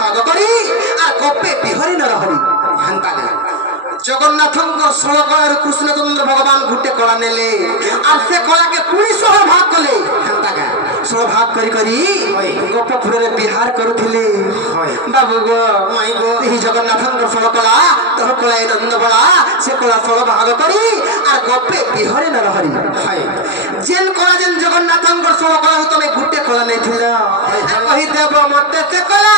ভাগ করি আর গোপে বিহরি নরহরি হেন্তা জগন্নাথঙ্ক ষোল কলার কৃষ্ণচন্দ্র ভগবান গুটে কলা নেলে আর সে কলাকে পুরি 16 ভাগ কলে হেন্তা 16 ভাগ করি করি গোপপুরে বিহার করুଥିଲେ বাবু গো মাই গো এই জগন্নাথঙ্ক 16 কলা তহ কলা নন্দ বলা সে কলা 16 ভাগ করি আর গোপে বিহরি নরহরি যেন কলা যেন জগন্নাথঙ্ক 16 কলা তুমি গুটে কলা নেইছিল কহি দেব মতে সে কলা